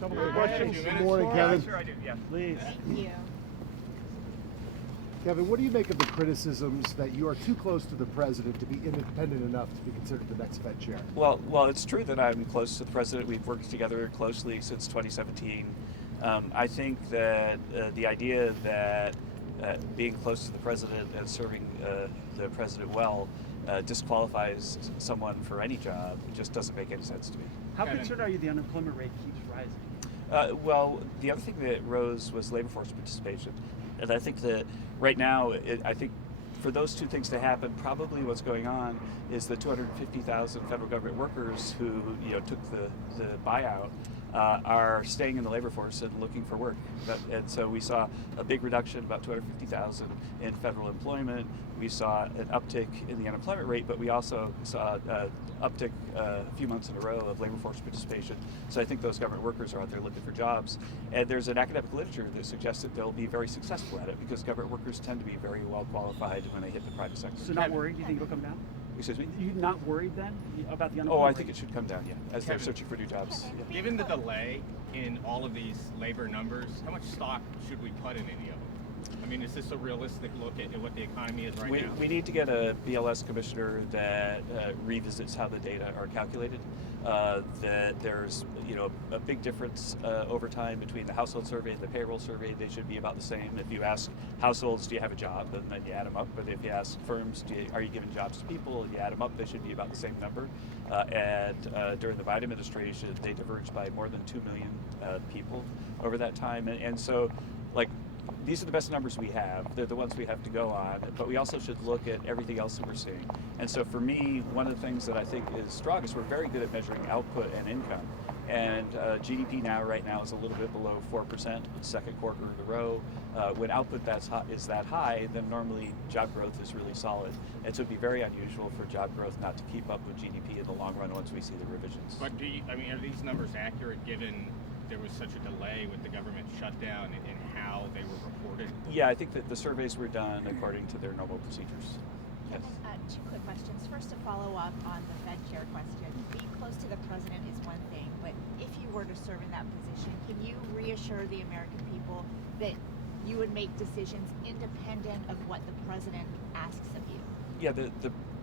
Couple of questions. Good morning, Kevin. Sure I do, yeah. Please. Thank you. Kevin, what do you make of the criticisms that you are too close to the president to be independent enough to be considered the next Fed chair? Well, it's true that I'm close to the president. We've worked together closely since 2017. I think that the idea that being close to the president and serving the president well disqualifies someone for any job just doesn't make any sense to me. How concerned are you the unemployment rate keeps rising? Well, the other thing that rose was labor force participation. And I think that right now, I think for those two things to happen, probably what's going on is the 250,000 federal government workers who took the buyout are staying in the labor force and looking for work. And so we saw a big reduction, about 250,000 in federal employment. We saw an uptick in the unemployment rate, but we also saw an uptick a few months in a row of labor force participation. So I think those government workers are out there looking for jobs. And there's an academic literature that suggests that they'll be very successful at it because government workers tend to be very well qualified when they hit the private sector. So not worried? Do you think it'll come down? Excuse me? You're not worried then about the unemployment Oh, I rate? think it should come down, yeah, as they're searching for new jobs. Yeah. Given the delay in all of these labor numbers, how much stock should we put in any of them? I mean, is this a realistic look at what the economy is right now? We need to get a BLS commissioner that revisits how the data are calculated. That there's a big difference over time between the household survey and the payroll survey. They should be about the same. If you ask households, do you have a job, and then you add them up. But if you ask firms, are you giving jobs to people, and you add them up, they should be about the same number. And during the Biden administration, they diverged by more than 2 million people over that time. And so, these are the best numbers we have. They're the ones we have to go on, but we also should look at everything else that we're seeing. And so for me, one of the things that I think is strong is we're very good at measuring output and income. And GDP right now is a little bit below 4%, second quarter in a row. When output is that high, then normally job growth is really solid. And so it'd be very unusual for job growth not to keep up with GDP in the long run once we see the revisions. But are these numbers accurate given there was such a delay with the government shutdown and how they were reported? Yeah, I think that the surveys were done according to their normal procedures. Yes. Two quick questions. First, to follow up on the Fed chair question. Being close to the president is one thing, but if you were to serve in that position, can you reassure the American people that you would make decisions independent of what the president asks of you? Yeah,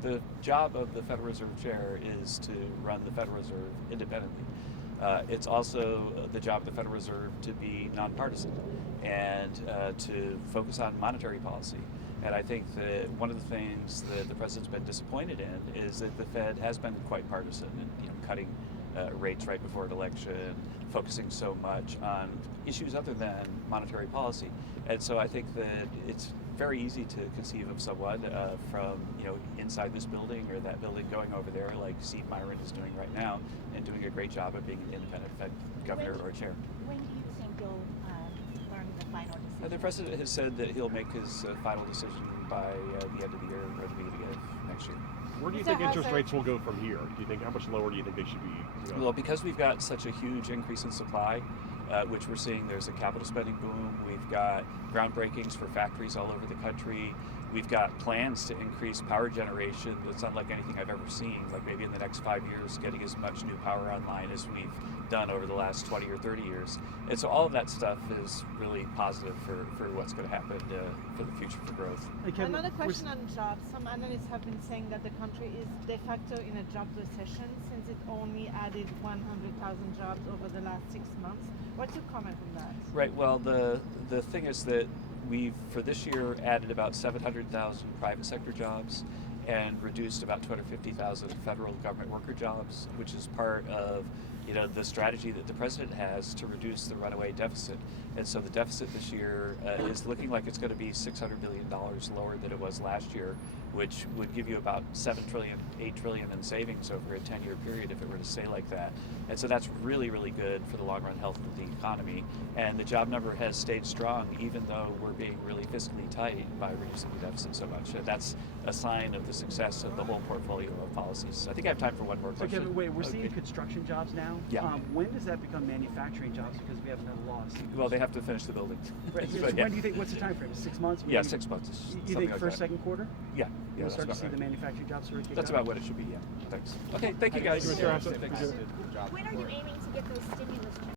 the job of the Federal Reserve Chair is to run the Federal Reserve independently. It's also the job of the Federal Reserve to be nonpartisan and to focus on monetary policy. And I think that one of the things that the president's been disappointed in is that the Fed has been quite partisan and cutting rates right before an election, focusing so much on issues other than monetary policy. And so I think that it's very easy to conceive of someone from inside this building or that building going over there, like Steve Myron is doing right now, and doing a great job of being an independent Fed governor or chair. When do you think you'll learn the final decision? The president has said that he'll make his final decision by the end of the year or the beginning of next year. Where do you think interest rates will go from here? Do you think how much lower do you think they should be? Well, because we've got such a huge increase in supply, which we're seeing, there's a capital spending boom. We've got groundbreakings for factories all over the country. We've got plans to increase power generation that's unlike anything I've ever seen, like maybe in the next 5 years, getting as much new power online as we've done over the last 20 or 30 years. And so all of that stuff is really positive for what's going to happen for the future for growth. Another question on jobs. Some analysts have been saying that the country is de facto in a job recession since it only added 100,000 jobs over the last 6 months. What's your comment on that? Right, well, the thing is that we've, for this year, added about 700,000 private sector jobs and reduced about 250,000 federal government worker jobs, which is part of the strategy that the president has to reduce the runaway deficit. And so the deficit this year is looking like it's going to be $600 billion lower than it was last year, which would give you about $7 trillion, $8 trillion in savings over a 10-year period if it were to stay like that. And so that's really, really good for the long-run health of the economy. And the job number has stayed strong even though we're being really fiscally tight by reducing the deficit so much. So that's a sign of the success of the whole portfolio of policies. I think I have time for one more question. Okay, wait, we're seeing construction jobs now. Yeah. When does that become manufacturing jobs because we haven't had a loss? Well, they have to finish the building. Right. So But, yeah. when do you think, what's the time frame? 6 months? Yeah, 6 months. You think like first, that. second quarter? Yeah. You'll start to that's see about the right. manufacturing jobs sort of kick That's up? about what it should be, yeah. Thanks. Okay, thank you guys. Thank you, Mr. Hassett. Thanks. When are you aiming to get those stimulus